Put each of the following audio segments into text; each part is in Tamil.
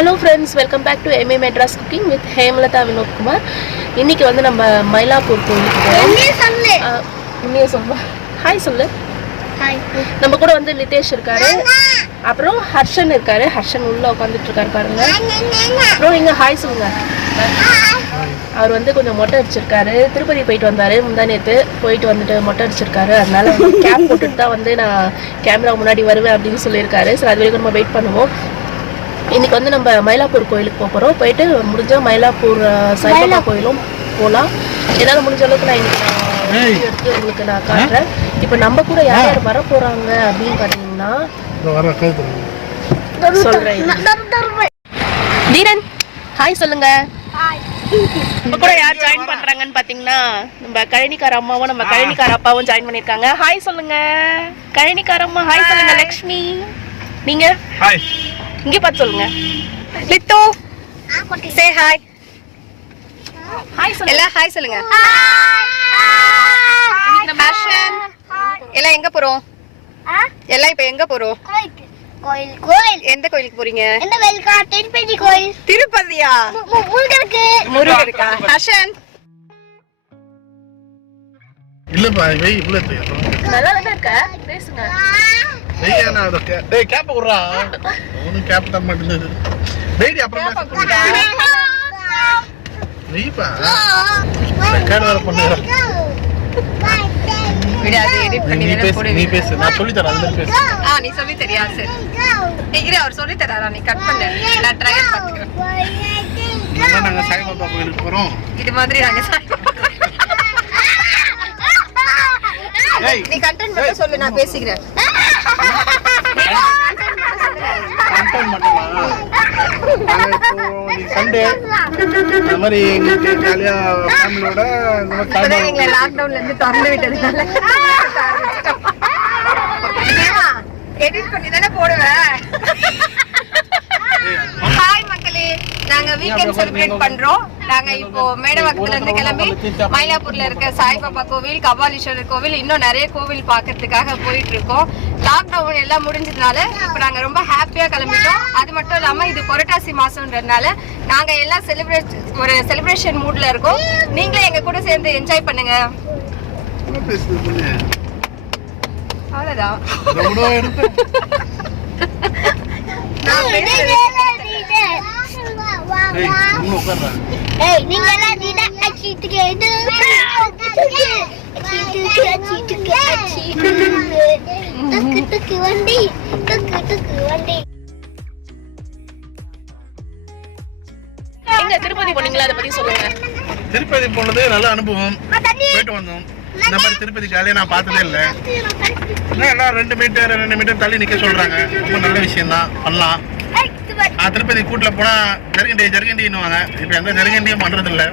Hello friends, welcome back to MA Madras Cooking with Hemlatha Vinod Kumar. இன்னைக்கு வந்து நம்ம மயிலாப்பூர் கோயிலுக்கு போறோம். இன்னையே சொல்லுங்க. ஹாய் சொல்லு. ஹாய். நம்ம கூட வந்து லிதேஷ் இருக்காரு. அப்புறம் ஹர்ஷன் இருக்காரு. ஹர்ஷன் உள்ள உட்கார்ந்துட்டு இருக்காரு பாருங்க. அப்புறம் இங்க ஹாய் சொல்லுங்க. அவர் வந்து கொஞ்சம் மொட்டை அடிச்சிருக்காரு. திருப்பதி போயிட்டு வந்தாரு முந்தானேத்து. போயிட்டு வந்துட்டு மொட்டை அடிச்சிருக்காரு. அதனால கேப் போட்டுட்டு தான் வந்து நான் கேமரா முன்னாடி வருவேன் அப்படின்னு சொல்லியிருக்காரு. சரி, அது வரைக்கும் நம்ம வெயிட் பண்ணுவோம். இன்னைக்கு வந்து நம்ம மயிலாப்பூர் கோயிலுக்கு போகிறோம். போயிட்டு முடிஞ்ச மயிலாப்பூர் சாய்பாபா கோயிலும் போகலாம். என்னால் முடிஞ்ச அளவுக்கு நான் இன்னைக்கு எடுத்து உங்களுக்கு நான் காட்டுறேன். இப்போ நம்ம கூட யார் யார் வர போகிறாங்க அப்படின்னு பார்த்தீங்கன்னா சொல்கிறேன். தீரன் ஹாய் சொல்லுங்க. நம்ம கூட யார் ஜாயின் பண்றாங்கன்னு பாத்தீங்கன்னா நம்ம கழனிக்கார அம்மாவும் நம்ம கழனிக்கார அப்பாவும் ஜாயின் பண்ணிருக்காங்க. ஹாய் சொல்லுங்க. கழனிக்கார அம்மா ஹாய் சொல்லுங்க. லக்ஷ்மி நீங்க ஹாய் இங்க பார்த்து சொல்லுங்க. Lid say hi. ஹாய் சொல்லுங்க. எல்லாம் ஹாய் சொல்லுங்க. இன்னைக்கு நம்ம ஹர்ஷன் எல்லாம் எங்க போறோம்? எல்லாம் இப்போ எங்க போறோம்? கோயில். கோயில் எந்த கோயிலுக்கு போறீங்க? எந்த கோயிலுக்கு? திருப்பதி கோயில். திருப்பதியா? முருகருக்கு. ஹர்ஷன் இல்லப்பா வெய் இவ்ளோ நல்லா இருக்கா? பேசுங்க. வெய் انا டேய் கேப் குறா. உனக்கு கேப் தர மாட்டேங்குது. வெய் அப்புறம் வெய்ப்பா. ரெக்கார்ட் வர பண்ணுங்க. விடாதே எடிட் பண்ணி வேற போடு. நீ பேசு. நான் சொல்லி தரேன். அந்த பேசு. நீ சொல்லி தரியா? சரி. இரு அவர் சொல்லி தராரா? நீ கட் பண்ணு. நான் ட்ரையல் பாத்துக்கிறேன். நாங்க சாய்பாபா கோயிலுக்கு போறோம். இது மாதிரி நாங்க சாய்பாபா. நீ கண்டென்ட் மட்டும் சொல்லு, நான் பேசிக்கிறேன். கண்டென்ட் மட்டுமா? சண்டே இந்த மாதிரி எங்களுக்கு ஜாலியா ஃபேமிலியோட எங்களை லாக்டவுன்ல இருந்து திறந்து விட்டதுனால எடிட் பண்ணி தானே போடுவேன். ஹாய் மக்களே, நாங்க வீக்கெண்ட் செலிப்ரேட் பண்றோம். நாங்க இப்போ மேடவாக்கத்துல இருந்து கிளம்பி மயிலாப்பூர்ல இருக்க சாய்பாபா கோவில், கபாலீஸ்வரர் கோவில், இன்னும் நிறைய கோவில் பாக்குறதுக்காக போயிட்டு இருக்கோம். லாக்டவுன் எல்லாம் முடிஞ்சதுனால இப்ப நாங்க ரொம்ப ஹாப்பியா கிளம்பிட்டோம். அது மட்டும் இல்லாம இது புரட்டாசி மாசம்ன்றதுனால நாங்க எல்லாம் செலிப்ரேஷன் மூட்ல இருக்கோம். நீங்களே எங்க கூட சேர்ந்து என்ஜாய் பண்ணுங்க. அவ்வளவுதான். திருப்பதி போனீங்களா? அதை பத்தி சொல்லுங்க. திருப்பதி போனது நல்ல அனுபவம். போயிட்டு வந்தோம். இந்த மாதிரி திருப்பதி ஜாலியா நான் பார்த்ததே இல்லை. எல்லாம் 2 மீட்டர் தள்ளி நிக்க சொல்றாங்க. ரொம்ப நல்ல விஷயம் தான், பண்ணலாம். திருப்பதி கூட்டில் போனா ஜருகண்டின்னுவாங்க. இப்ப எந்த ஜருகண்டியும் பண்றது இல்லை,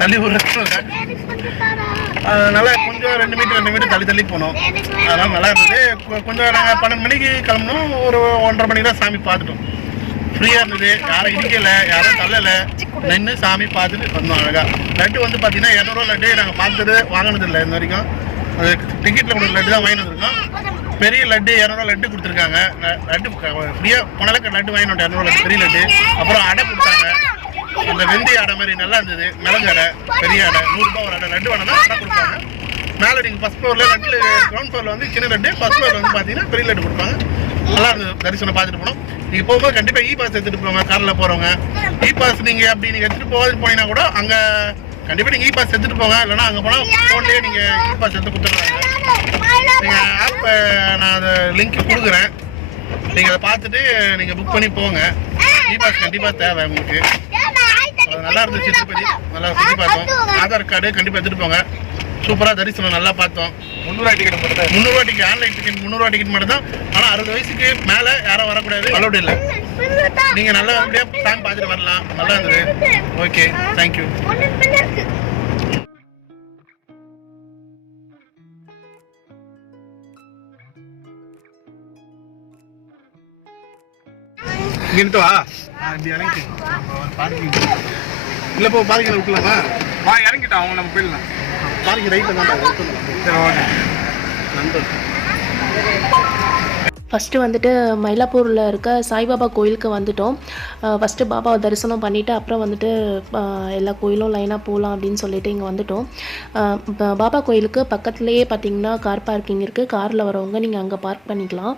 தள்ளி விடுறாங்க. அதனால கொஞ்சம் 2 மீட்டர் தள்ளி போனோம். அதனால நல்லா இருந்தது. கொஞ்சம் நாங்கள் 12 மணிக்கு கிளம்பணும். ஒரு 1:30 மணிக்கு தான் சாமி பார்த்துட்டோம். ஃப்ரீயா இருந்தது. யாரும் இடிக்கல, யாரும் தள்ளல. நின்று சாமி பார்த்துட்டு வந்தோம். அழகா லட்டு வந்து பாத்தீங்கன்னா 200 லட்டு நாங்கள் பார்த்தது வாங்கினது இல்லை இந்த வரைக்கும். டிக்கெட்ல கொடுக்குற லட்டு தான் வாங்கிட்டு இருக்கோம். பெரிய லட்டு 200 லட்டு கொடுத்துருக்காங்க. லட்டு ஃப்ரீயா போனாலும் லட்டு வாங்கினோம். 200 லட்டு பெரிய லட்டு. அப்புறம் அடை கொடுத்தாங்க. அந்த வெந்தய அடை மாதிரி நல்லா இருந்தது. மிளகு அடை, பெரிய அடை, 100 ரூபாய் ஒரு அடை. லட்டு வேணா அடை கொடுப்பாங்க. மேலே நீங்கள் ஃபர்ஸ்ட் ஃப்ளோர்ல லட்டு, கிரவுண்ட் ஃப்ளோர்ல வந்து சின்ன லட்டு, ஃபர்ஸ்ட் ஃப்ளோர்ல வந்து பார்த்தீங்கன்னா பெரிய லட்டு கொடுப்பாங்க. நல்லா இருந்தது. தரிசனம் பார்த்துட்டு போனோம். நீங்கள் போகும்போது கண்டிப்பாக இ-பாஸ் எடுத்துட்டு போவாங்க. காரில் போகிறவங்க இ-பாஸ் நீங்கள் அப்படி நீங்கள் எடுத்துகிட்டு போனீங்கன்னா கூட அங்கே கண்டிப்பாக நீங்கள் இ-பாஸ் எடுத்துகிட்டு போங்க. இல்லைனா அங்கே போனால் ஃபோன்லேயே நீங்கள் இ-பாஸ் எடுத்து கொடுத்துட்றாங்க. நீங்கள் ஆப் நான் அதை லிங்க் கொடுக்குறேன். நீங்கள் அதை பார்த்துட்டு நீங்கள் புக் பண்ணி போங்க. இ-பாஸ் கண்டிப்பாக தேவை உங்களுக்கு. அது நல்லா இருந்துச்சு. திருப்பதி நல்லா சுற்றி பார்த்தோம். ஆதார் கார்டு கண்டிப்பாக எடுத்துகிட்டு போங்க. சூப்பராக தரிசனம் நல்லா பார்த்தோம். 300 டிக்கெட் மட்டும். 300 டிக்கெட் ஆன்லைன் டிக்கெட் 300 டிக்கெட் மட்டும் தான். ஆனால் 60 வயசுக்கு மேலே யாரும் வரக்கூடாது, அலோடு இல்லை. நீங்கள் நல்லா அப்படியே டைம் பார்த்துட்டு வரலாம். நல்லா இருந்தது. Okay, thank you. இங்கிட்டவா இப்படி இறங்கி பார்க்கிங் இல்லை போ. பார்க்கிங் விட்டுலாமா? இறங்கிட்டோம். அவங்க நம்ம போயிடலாம். பார்க்கிங் ரைட்டில் தான். சரி, ஓகே. நன்றி. ஃபஸ்ட்டு வந்துட்டு மயிலாப்பூரில் இருக்க சாய்பாபா கோயிலுக்கு வந்துட்டோம். ஃபஸ்ட்டு பாபாவை தரிசனம் பண்ணிவிட்டு அப்புறம் வந்துட்டு எல்லா கோயிலும் லைனாக போகலாம் அப்படின்னு சொல்லிட்டு இங்கே வந்துட்டோம். பாபா கோயிலுக்கு பக்கத்துலேயே பார்த்திங்கன்னா கார் பார்க்கிங் இருக்குது. காரில் வரவங்க நீங்கள் அங்கே பார்க் பண்ணிக்கலாம்.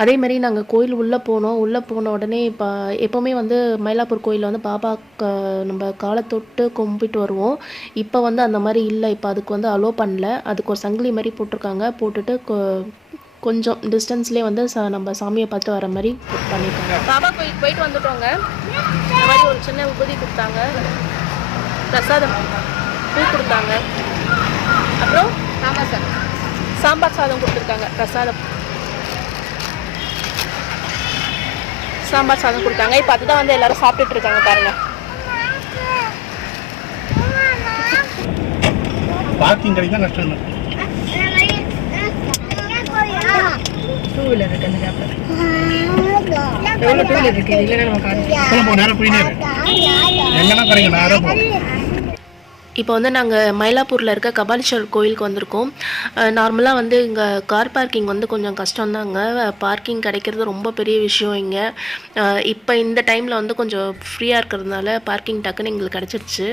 அதே மாதிரி நாங்கள் கோயில் உள்ளே போனோம். உள்ளே போன உடனே இப்போ எப்போவுமே வந்து மயிலாப்பூர் கோயிலில் வந்து பாபா நம்ம காலை தொட்டு கும்பிட்டு வருவோம். இப்போ வந்து அந்த மாதிரி இல்லை. இப்போ அதுக்கு வந்து அலோ பண்ணல. அதுக்கு ஒரு சங்கிலி மாதிரி போட்டிருக்காங்க. போட்டுட்டு கொஞ்சம் டிஸ்டன்ஸ்லேயே வந்து நம்ம சாமியை பார்த்து வர மாதிரி பண்ணியிருக்காங்க. பாபா கோயிலுக்கு போயிட்டு வந்துட்டோங்க. இந்த மாதிரி ஒரு சின்ன உபதி கொடுத்தாங்க, பிரசாதம் பூ கொடுத்தாங்க, அப்புறம் சாம்பார் சாதம் கொடுத்துருக்காங்க. சாம்பார் சாதம் கொடுத்தாங்க. இப்போ அதுதான் வந்து எல்லாரும் சாப்பிட்டுட்டு இருக்காங்க பாருங்க. பார்க்கிங் கிடைக்க கஷ்டம். டூ வீலர் இருக்கு அந்த கேப்ல. எவ்வளோ டூ வீலர் இருக்கு? இல்லைன்னா நம்ம கார் நேரம் போயினே எங்கன்னா கிடைக்கும் நேரம் போ. இப்போ வந்து நாங்கள் மயிலாப்பூரில் இருக்க கபாலீஸ்வரர் கோயிலுக்கு வந்திருக்கோம். நார்மலாக வந்து இங்கே கார் பார்க்கிங் வந்து கொஞ்சம் கஷ்டம்தாங்க. பார்க்கிங் கிடைக்கிறது ரொம்ப பெரிய விஷயம் இங்கே. இப்போ இந்த டைமில் வந்து கொஞ்சம் ஃப்ரீயாக இருக்கிறதுனால பார்க்கிங் டக்குன்னு எங்களுக்கு கிடச்சிருச்சு.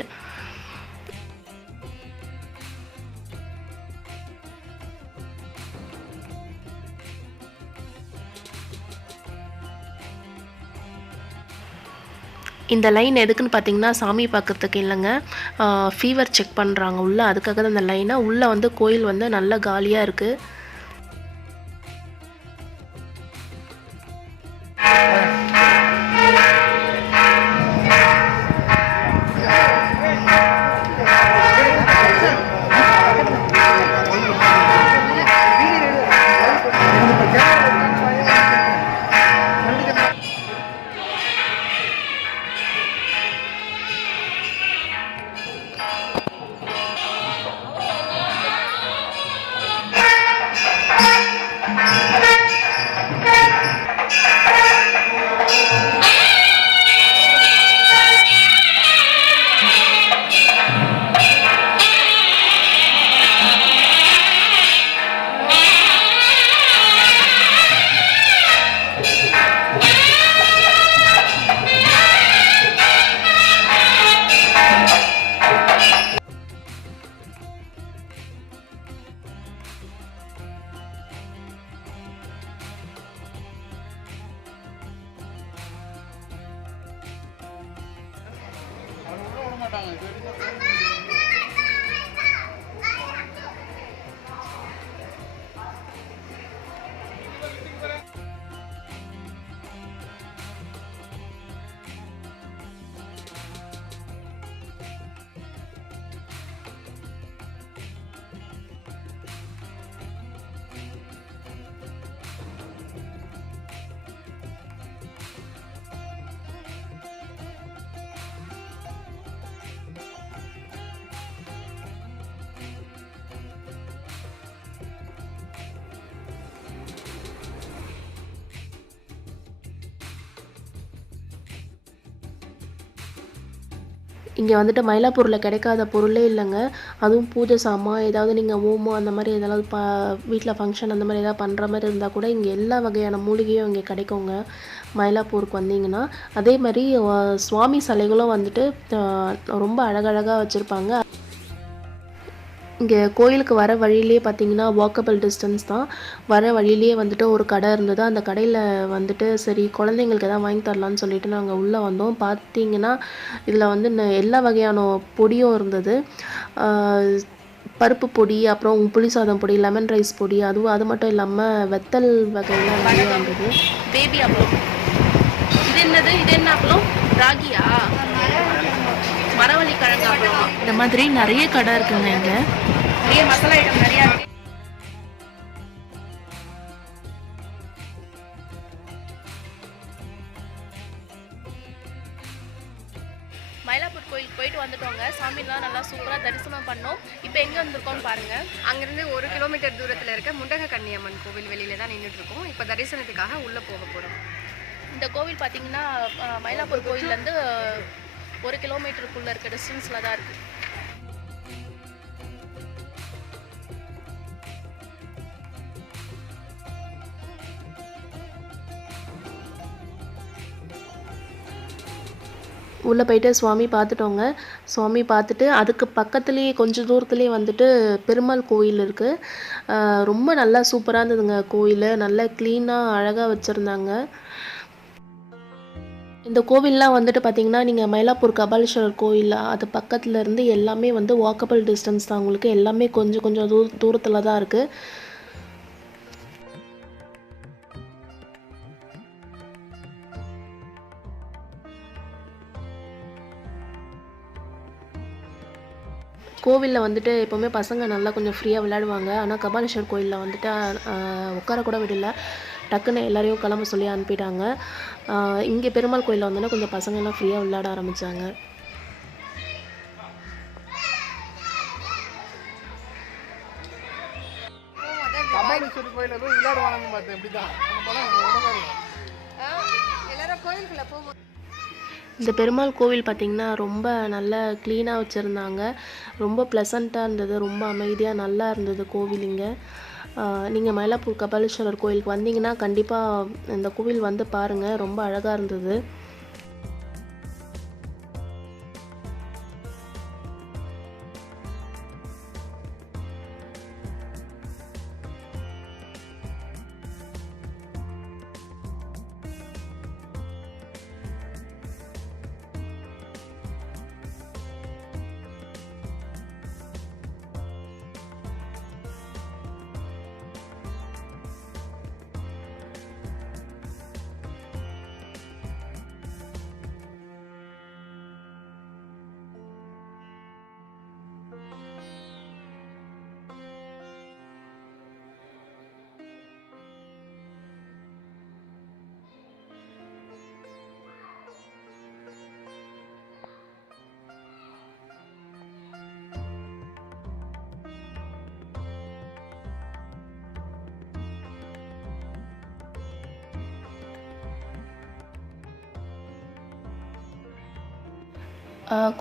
இந்த லைன் எதுக்குன்னு பார்த்தீங்கன்னா சாமி பார்க்குறதுக்கு இல்லைங்க, ஃபீவர் செக் பண்ணுறாங்க உள்ளே. அதுக்காக தான் இந்த லைனாக உள்ளே வந்து கோயில் வந்து நல்லா காலியாக இருக்குது. இங்கே வந்துட்டு மயிலாப்பூரில் கிடைக்காத பொருளே இல்லைங்க. அதுவும் பூஜை சாமான், ஏதாவது நீங்கள் ஹோமம் அந்த மாதிரி ஏதாவது வீட்டில் ஃபங்க்ஷன் அந்த மாதிரி ஏதாவது பண்ணுற மாதிரி இருந்தால் கூட இங்கே எல்லா வகையான மூலிகையும் இங்கே கிடைக்குங்க மயிலாப்பூருக்கு வந்தீங்கன்னா. அதே மாதிரி சுவாமி சிலைகளும் வந்துட்டு ரொம்ப அழகழகாக வச்சுருப்பாங்க. இங்கே கோயிலுக்கு வர வழியிலே பார்த்தீங்கன்னா வாக்கபிள் டிஸ்டன்ஸ் தான். வர வழியிலே வந்துட்டு ஒரு கடை இருந்தது. அந்த கடையில் வந்துட்டு சரி குழந்தைங்களுக்கு எதாவது வாங்கி தரலான்னு சொல்லிட்டு நாங்கள் உள்ளே வந்தோம். பார்த்தீங்கன்னா இதில் வந்து எல்லா வகையான பொடியும் இருந்தது. பருப்பு பொடி, அப்புறம் புளி சாதம் பொடி, லெமன் ரைஸ் பொடி, அது மட்டும் இல்லாமல் வெத்தல் வகையெல்லாம் நிறைய இருந்தது. பேபி அப்பளம், இது என்னது? இது என்ன அப்பளம்? ராகியா? மரவள்ளி கிழங்கு அப்பளம். இந்த மாதிரி நிறைய கடை இருக்குங்க இங்கே. நிறைய மசாலா ஐட்டம் நிறையா இருக்கு. மயிலாப்பூர் கோயிலுக்கு போயிட்டு வந்துட்டோங்க. சாமிலாம் நல்லா சூப்பராக தரிசனம் பண்ணோம். இப்போ எங்கே வந்திருக்கோம்னு பாருங்கள். அங்கேருந்து 1 கிலோமீட்டர் தூரத்தில் இருக்க முண்டக கன்னியம்மன் கோவில் வெளியில் தான் நின்றுட்டுருக்கோம். இப்போ தரிசனத்துக்காக உள்ளே போக போகிறோம். இந்த கோவில் பார்த்திங்கன்னா மயிலாப்பூர் கோயிலேருந்து 1 கிலோமீட்டருக்குள்ளே இருக்க டிஸ்டன்ஸில் தான் இருக்குது. உள்ளே போயிட்டு சுவாமி பார்த்துட்டோங்க. சுவாமி பார்த்துட்டு அதுக்கு பக்கத்துலேயே கொஞ்சம் தூரத்துலேயே வந்துட்டு பெருமாள் கோயில் இருக்குது. ரொம்ப நல்லா சூப்பராக இருந்ததுங்க கோயில். நல்லா க்ளீனாக அழகாக வச்சுருந்தாங்க. இந்த கோவில்லாம் வந்துட்டு பார்த்திங்கன்னா நீங்கள் மயிலாப்பூர் கபாலீஸ்வரர் கோயில் அது பக்கத்தில் இருந்து எல்லாமே வந்து வாக்கபிள் டிஸ்டன்ஸ் தான். உங்களுக்கு எல்லாமே கொஞ்சம் கொஞ்சம் தூரத்தில் தான் இருக்குது. கோவிலில் வந்துட்டு எப்போவுமே பசங்க நல்லா கொஞ்சம் ஃப்ரீயாக விளையாடுவாங்க. ஆனால் கபாலீஸ்வரர் கோயிலில் வந்துட்டு உட்கார கூட விடல. டக்குன்னு எல்லாரையும் கிளம்ப சொல்லி அனுப்பிட்டாங்க. இங்கே பெருமாள் கோயிலில் வந்தோன்னா கொஞ்சம் பசங்கள்லாம் ஃப்ரீயாக விளையாட ஆரம்பித்தாங்க. கபாலீஸ்வரர் கோயிலில் போய் விளையாடுவாங்கன்னு பார்த்தேன். எப்படி தான் எல்லாரும் கோயிலுக்குள்ள போகும்போது இந்த பெருமாள் கோவில் பார்த்திங்கன்னா ரொம்ப நல்லா க்ளீனாக வச்சுருந்தாங்க. ரொம்ப ப்ளசண்ட்டாக இருந்தது. ரொம்ப அமைதியாக நல்லா இருந்தது கோவில். இங்கே நீங்கள் மயிலாப்பூர் கபாலீஸ்வரர் கோயிலுக்கு வந்தீங்கன்னா கண்டிப்பாக இந்த கோவில் வந்து பாருங்கள். ரொம்ப அழகாக இருந்தது.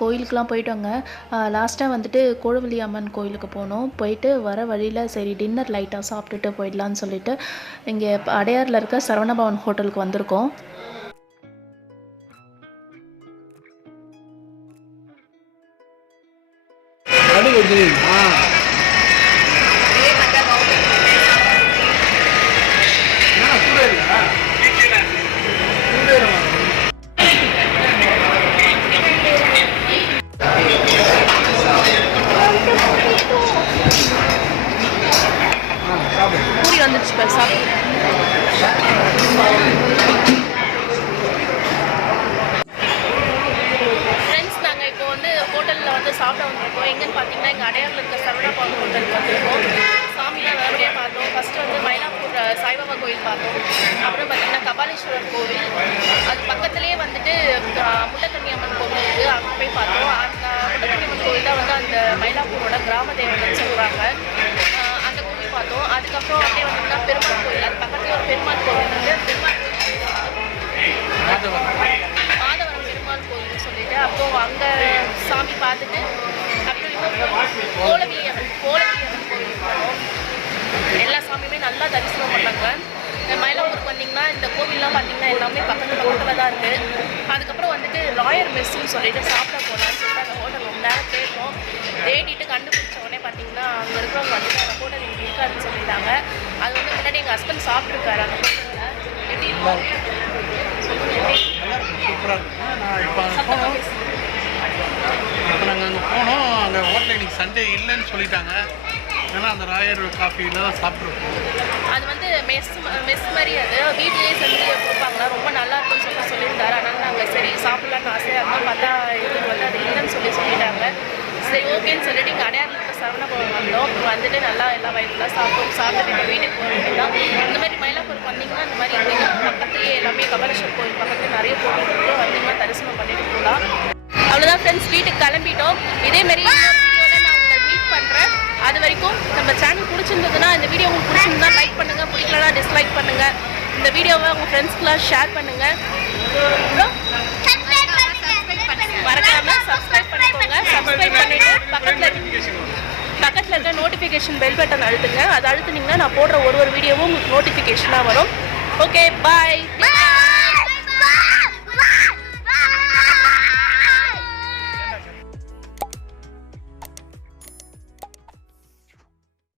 கோயிலுக்கெலாம் போயிட்டோங்க. லாஸ்ட்டாக வந்துட்டு கோழவள்ளி அம்மன் கோயிலுக்கு போனோம். போயிட்டு வர வழியில் சரி டின்னர் லைட்டாக சாப்பிட்டுட்டு போயிடலான்னு சொல்லிட்டு இங்கே அடையாரில் இருக்க சரவணபவன் ஹோட்டலுக்கு வந்திருக்கோம். பூரி வந்துச்சு சாப்பிட்டு. ஃப்ரெண்ட்ஸ் நாங்கள் இப்போ வந்து ஹோட்டலில் வந்து சாப்பிட வந்திருக்கோம். எங்கன்னு பார்த்தீங்கன்னா எங்கள் அடையாரில் இருக்க சரவணபவன் ஹோட்டலுக்கு வந்திருக்கோம். சாமிலாம் நிறைய பார்த்தோம். ஃபஸ்ட்டு வந்து மயிலாப்பூர் சாய்பாபா கோயில் பார்த்தோம். அப்புறம் பார்த்தீங்கன்னா கபாலீஸ்வரர் கோவில், அது பக்கத்துலேயே வந்துட்டு முண்டக்கன்னியம்மன் கோவில் இருக்குது. அங்கே போய் பார்த்தோம். அந்த முண்டக்கன்னியம்மன் கோவில் தான் வந்து அந்த மயிலாப்பூரோட கிராம தேவதைன்னு சொல்கிறாங்க. அந்த கோவில் பார்த்தோம். அதுக்கப்புறம் அப்படியே வந்தோம்னா பெருமாள் கோவில், அது பக்கத்துலேயே ஒரு பெருமாள் கோவில் இருக்குது. பெருமாள் மாதவரம் பெருமாள் கோவில்னு சொல்லிட்டு அப்புறம் அங்கே சாமி பார்த்துட்டு அப்புறம் கோலவியம்மன் கோவில் போனோம். எல்லா சாமியுமே நல்லா தரிசனம் பண்ணாங்க. மயிலாப்பூருக்கு வந்தீங்கன்னா இந்த கோவில்லாம் பார்த்தீங்கன்னா எல்லாமே பக்கத்தில் தான் இருக்குது. அதுக்கப்புறம் வந்துட்டு ராயர் மெஸ்ஸுன்னு சொல்லிட்டு சாப்பிட போகலான்னு சொல்லிட்டு அந்த ஹோட்டல் ரொம்ப நேரம் தேடிட்டு கண்டுபிடிச்ச உடனே பார்த்தீங்கன்னா அங்கே இருக்கிறவங்க வந்துட்டு அந்த ஹோட்டல் இங்கே இருக்காதுன்னு சொல்லிட்டாங்க. அது வந்து முன்னாடி எங்கள் ஹஸ்பண்ட் சாப்பிட்ருக்காரு அந்த ஹோட்டலில். எப்படி இருக்கும்? சூப்பராக இருக்கும். இப்போ நாங்கள் அங்கே போனோம். அந்த ஹோட்டல் இன்னைக்கு சண்டே இல்லைன்னு சொல்லிட்டாங்க. ஏன்னா அந்த ராயர் காஃபியில் தான் சாப்பிட்ருக்கோம். அது வந்து மெஸ் மாதிரி அது வீட்லேயே செஞ்சு கொடுப்பாங்களா, ரொம்ப நல்லா இருக்குன்னு சொல்லியிருந்தாரு. அதனால் நாங்கள் சரி சாப்பிட்லான்னு ஆசையாக இருந்தோம். பார்த்தா இது வந்து அது இல்லைன்னு சொல்லிட்டாங்க. சரி ஓகேன்னு சொல்லிட்டு இங்கே அடையாரில் இருக்க சரவணபவன் வந்தோம். வந்துட்டு நல்லா எல்லா வயதுலாம் சாப்பிட்டு எங்கள் வீட்டுக்கு போக வேண்டியதான். இந்த மாதிரி மயிலாப்பூருக்கு வந்தீங்கன்னா இந்த மாதிரி எங்கள் பக்கத்துலேயே எல்லாமே கபாலீஸ்வரர் கோயில் பக்கத்தில் நிறைய கோவில் இருக்குது. வந்தீங்கன்னா தரிசனம் பண்ணிட்டு போகலாம். அவ்வளோதான் ஃப்ரெண்ட்ஸ், வீட்டுக்கு கிளம்பிட்டோம். இதேமாரி இன்னொரு வீடியோவில் நான் உங்களை மீட் பண்ணுறேன். அது வரைக்கும் நம்ம சேனல் பிடிச்சிருந்ததுன்னா இந்த வீடியோ உங்களுக்கு பிடிச்சிருந்தா லைக் பண்ணுங்கள், பிடிக்கலனா டிஸ்லைக் பண்ணுங்கள். இந்த வீடியோவை உங்கள் ஃப்ரெண்ட்ஸ்க்குலாம் ஷேர் பண்ணுங்கள். அப்புறம் மறக்காமல் சப்ஸ்கிரைப் பண்ணிக்கோங்க. சப்ஸ்கிரைப் பண்ணிவிட்டு பக்கத்தில் இருக்க நோட்டிஃபிகேஷன் பெல் பட்டன் அழுத்துங்க. அதை அழுத்துனீங்கன்னா நான் போடுற ஒரு வீடியோவும் உங்களுக்கு நோட்டிஃபிகேஷனாக வரும். ஓகே, பாய்.